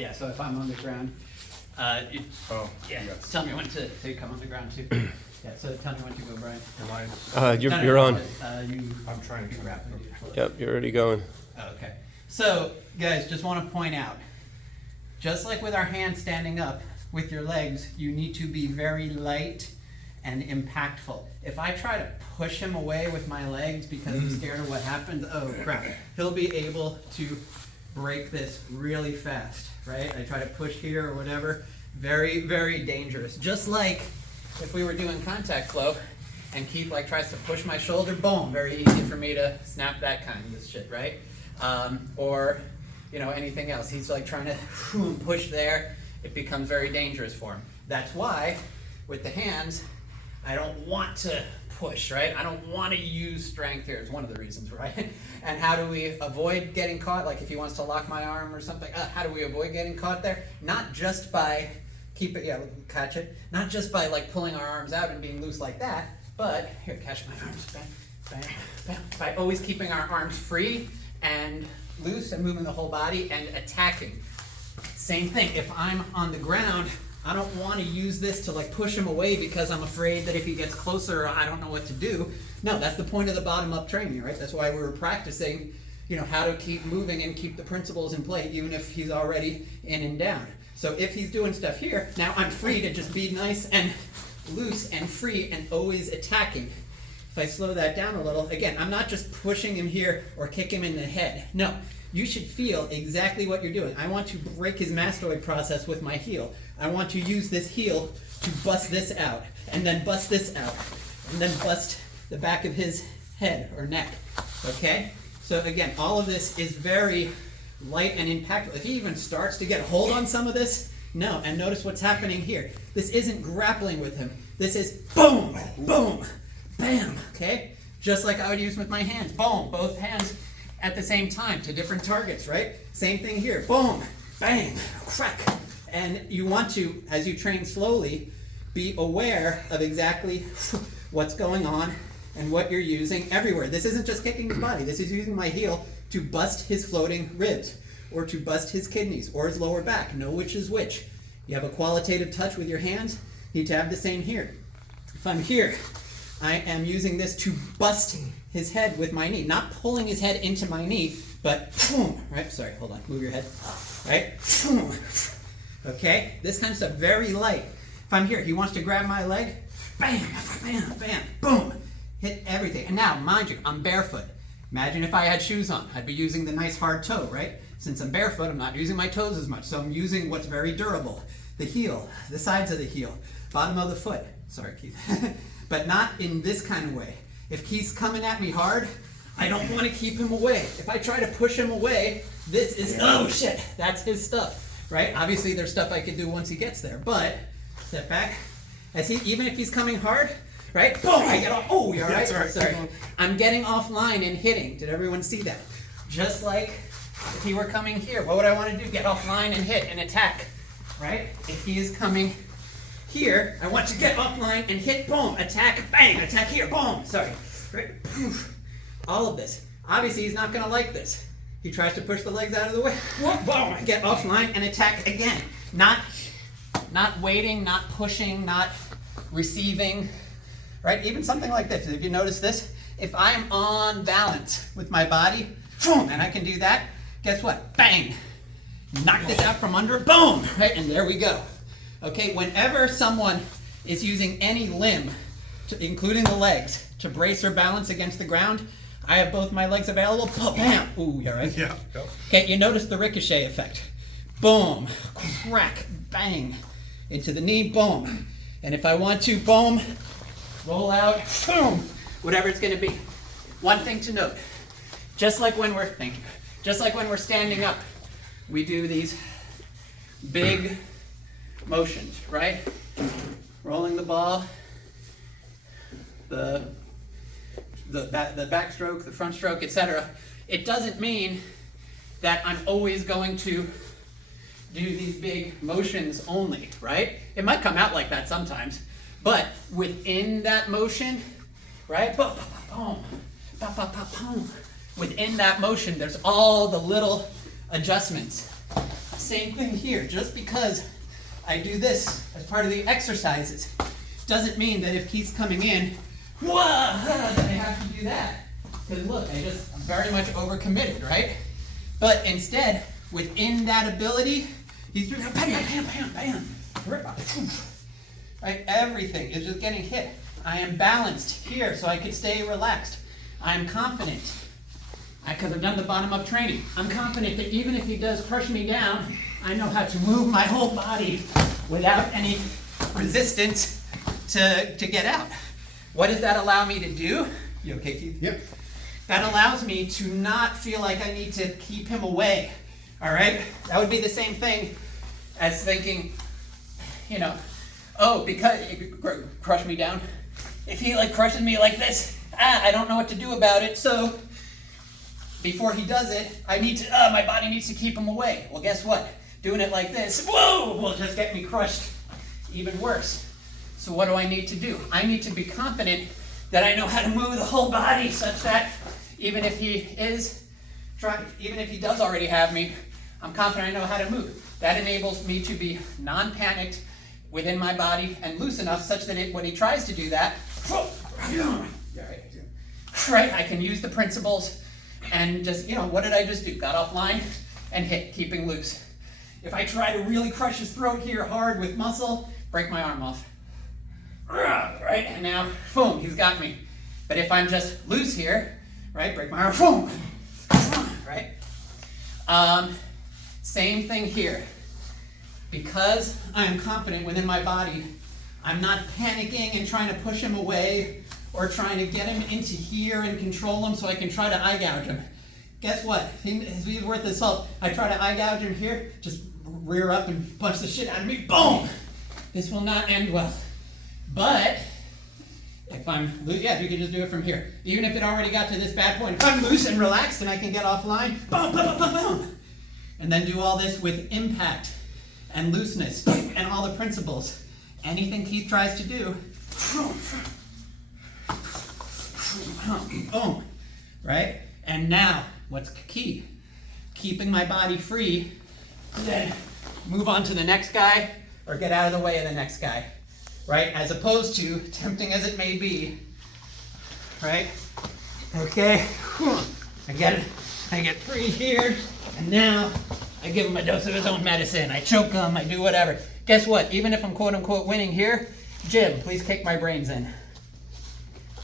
Yeah, so if I'm on the ground, you, yeah, yes. tell me when to come on the ground too. Yeah, so tell me when to go, Brian. Am I? You're on. I'm trying to. Yep, you're already going. Okay. So, guys, just want to point out, just like with our hands standing up, with your legs, you need to be very light and impactful. If I try to push him away with my legs because I'm scared of what happens, oh crap, he'll be able to break this really fast, right? I try to push here or whatever, very, very dangerous. Just like if we were doing contact flow and Keith like tries to push my shoulder, boom, very easy for me to snap that kind of shit, right? Or, you know, anything else. He's like trying to push there, it becomes very dangerous for him. That's why with the hands, I don't want to push, right? I don't want to use strength here. It's one of the reasons, right? And how do we avoid getting caught? Like if he wants to lock my arm or something, how do we avoid getting caught there? Not just by catch it. Not just by like pulling our arms out and being loose like that, but here, catch my arms, bam, bam, bam. By always keeping our arms free and loose and moving the whole body and attacking. Same thing, if I'm on the ground, I don't want to use this to like push him away because I'm afraid that if he gets closer, I don't know what to do. No, that's the point of the bottom-up training, right? That's why we were practicing, you know, how to keep moving and keep the principles in play, even if he's already in and down. So if he's doing stuff here, now I'm free to just be nice and loose and free and always attacking. If I slow that down a little, again, I'm not just pushing him here or kick him in the head. No, you should feel exactly what you're doing. I want to break his mastoid process with my heel. I want to use this heel to bust this out, and then bust this out, and then bust the back of his head or neck, okay? So again, all of this is very light and impactful. If he even starts to get a hold on some of this, no, and notice what's happening here. This isn't grappling with him. This is boom, boom, bam, okay? Just like I would use with my hands, boom, both hands at the same time to different targets, right? Same thing here, boom, bang, crack. And you want to, as you train slowly, be aware of exactly what's going on and what you're using everywhere. This isn't just kicking his body, this is using my heel to bust his floating ribs, or to bust his kidneys, or his lower back. Know which is which. You have a qualitative touch with your hands, you need to have the same here. If I'm here, I am using this to bust his head with my knee, not pulling his head into my knee, but boom, right? Sorry, hold on, move your head, right? Boom. Okay, this kind of stuff, very light. If I'm here, he wants to grab my leg, bam, bam, bam, boom, hit everything. And now, mind you, I'm barefoot. Imagine if I had shoes on, I'd be using the nice hard toe, right? Since I'm barefoot, I'm not using my toes as much, so I'm using what's very durable. The heel, the sides of the heel, bottom of the foot. Sorry, Keith. But not in this kind of way. If Keith's coming at me hard, I don't want to keep him away. If I try to push him away, this is, oh shit, that's his stuff, right? Obviously there's stuff I could do once he gets there, but step back. As he, even if he's coming hard, right? Boom, I get off, oh, you're all right? That's Sorry. I'm getting offline and hitting. Did everyone see that? Just like if he were coming here, what would I want to do? Get offline and hit and attack, right? If he is coming here, I want to get offline and hit, boom, attack, bang, attack here, boom, sorry. Right? Poof. All of this. Obviously, he's not going to like this. He tries to push the legs out of the way, whoop, boom, I get offline and attack again. Not waiting, not pushing, not receiving, right? Even something like this, if you notice this, if I'm on balance with my body, boom, and I can do that, guess what? Bang! Knock this out from under, boom, right? And there we go. Okay, whenever someone is using any limb, including the legs, to brace or balance against the ground, I have both my legs available, bam, ooh, you all right? Yeah. Okay, you notice the ricochet effect. Boom, crack, bang, into the knee, boom. And if I want to, boom, roll out, boom, whatever it's gonna be. One thing to note, just like when we're standing up, we do these big motions, right? Rolling the ball, the backstroke, the front stroke, etc. It doesn't mean that I'm always going to do these big motions only, right? It might come out like that sometimes, but within that motion, right? Boom, boom, boom, boom, boom. Within that motion, there's all the little adjustments. Same thing here. Just because I do this as part of the exercises doesn't mean that if Keith's coming in, whoa, that I have to do that. Because look, I'm very much overcommitted, right? But instead, within that ability, he's doing bam, bam, bam, bam. Right? Everything is just getting hit. I am balanced here so I can stay relaxed. I am confident. Because I've done the bottom-up training. I'm confident that even if he does crush me down, I know how to move my whole body without any resistance to get out. What does that allow me to do? You okay, Keith? Yep. That allows me to not feel like I need to keep him away. All right? That would be the same thing as thinking, oh, because he crushed me down. If he crushes me like this, I don't know what to do about it. So before he does it, my body needs to keep him away. Well, guess what? Doing it like this, whoa, will just get me crushed even worse. So what do I need to do? I need to be confident that I know how to move the whole body such that even if he does already have me, I'm confident I know how to move. That enables me to be non-panicked within my body and loose enough such that when he tries to do that, right, I can use the principles and just, what did I just do? Got offline and hit, keeping loose. If I try to really crush his throat here hard with muscle, break my arm off. Right, and now, boom, he's got me. But if I'm just loose here, right, break my arm, boom, right? Same thing here. Because I am confident within my body, I'm not panicking and trying to push him away or trying to get him into here and control him so I can try to eye gouge him. Guess what? He's worth his salt. I try to eye gouge him here, just rear up and punch the shit out of me. Boom! This will not end well. But if I'm loose, you can just do it from here. Even if it already got to this bad point, if I'm loose and relaxed and I can get offline, boom, boom, boom, boom, boom. And then do all this with impact and looseness and all the principles. Anything Keith tries to do, boom, right? And now, what's key? Keeping my body free, then move on to the next guy or get out of the way of the next guy, right? As opposed to, tempting as it may be, right? Okay, I get free here, and now I give him a dose of his own medicine. I choke him, I do whatever. Guess what? Even if I'm quote unquote winning here, Jim, please kick my brains in.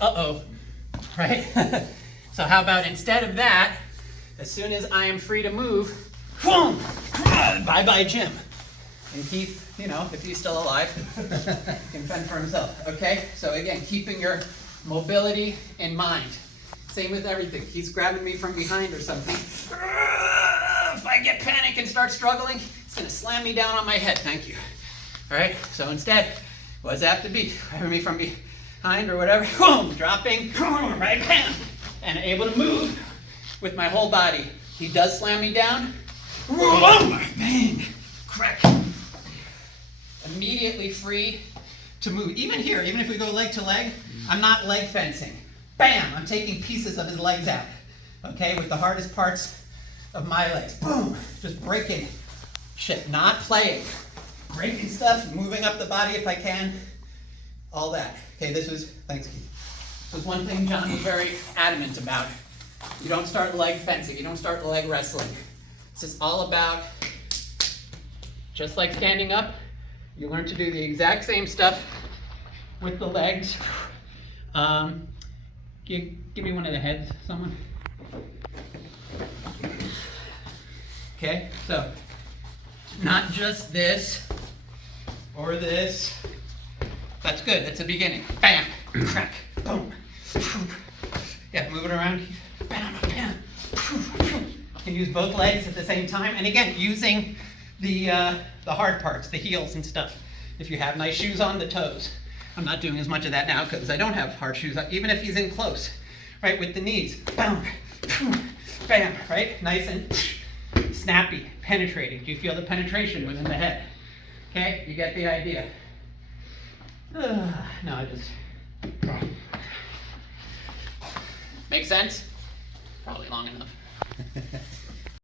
Uh-oh, right? So how about instead of that, as soon as I am free to move, boom, bye-bye Jim. And Keith, if he's still alive, can fend for himself, okay? So again, keeping your mobility in mind. Same with everything. He's grabbing me from behind or something. If I get panic and start struggling, it's gonna slam me down on my head, thank you. All right, so instead, what does it have to be? Grabbing me from behind or whatever, boom, dropping, right, bam, and able to move with my whole body. He does slam me down, bang, crack. Immediately free to move. Even here, even if we go leg to leg, I'm not leg fencing. Bam, I'm taking pieces of his legs out, okay, with the hardest parts of my legs. Boom, just breaking shit, not playing. Breaking stuff, moving up the body if I can, all that. Okay, thanks Keith. This was one thing John was very adamant about. You don't start leg fencing, you don't start leg wrestling. This is all about, just like standing up, you learn to do the exact same stuff with the legs. Give me one of the heads, someone. Okay, so not just this or this. That's good, that's the beginning. Bam, crack, boom. Yeah, move it around. Bam, bam. You can use both legs at the same time. And again, using the hard parts, the heels and stuff. If you have nice shoes on, the toes. I'm not doing as much of that now because I don't have hard shoes on, even if he's in close, right, with the knees. Bam, bam, right? Nice and snappy, penetrating. Do you feel the penetration within the head? Okay, you get the idea. No, I just... Make sense? Probably long enough.